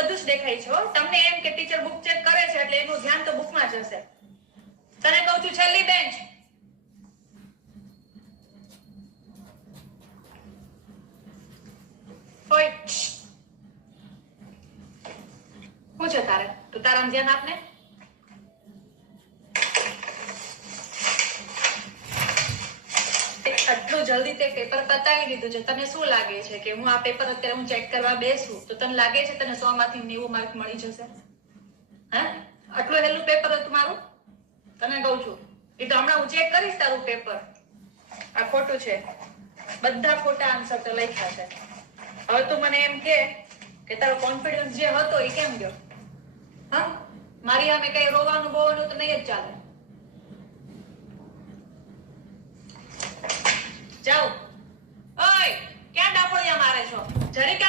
બધું જ દેખાય છે. તમને એમ કે ટીચર બુક ચેક કરે છે એટલે એનું ધ્યાન તો બુકમાં જ હશે. તને કહું છું છેલ્લી બેન્ચ. ઓય શું છે તારે? તું તારામાં ધ્યાન આપને. આટલું જલ્દી તે પેપર પતાવી દીધું છે. તને શું લાગે છે કે હું આ પેપર અત્યારે હું ચેક કરવા બેસું તો તને લાગે છે તને 100 માંથી 90 માર્ક મળી જશે? હા, આટલું હેલું પેપર હતું મારું. તને કહું છું એ તો હમણાં હું ચેક કરીશ તારું પેપર. આ ખોટું છે, બધા ખોટા આન્સર તો લખ્યા છે. હવે તું મને એમ કે તારો કોન્ફિડન્સ જે હતો એ કેમ ગયો? હા, મારી સામે કઈ રોવાનું બોવાનું તો નહીં જ ચાલે. જાઓ. ઓય, ક્યાં ડાપોડિયા મારે છો? જરીક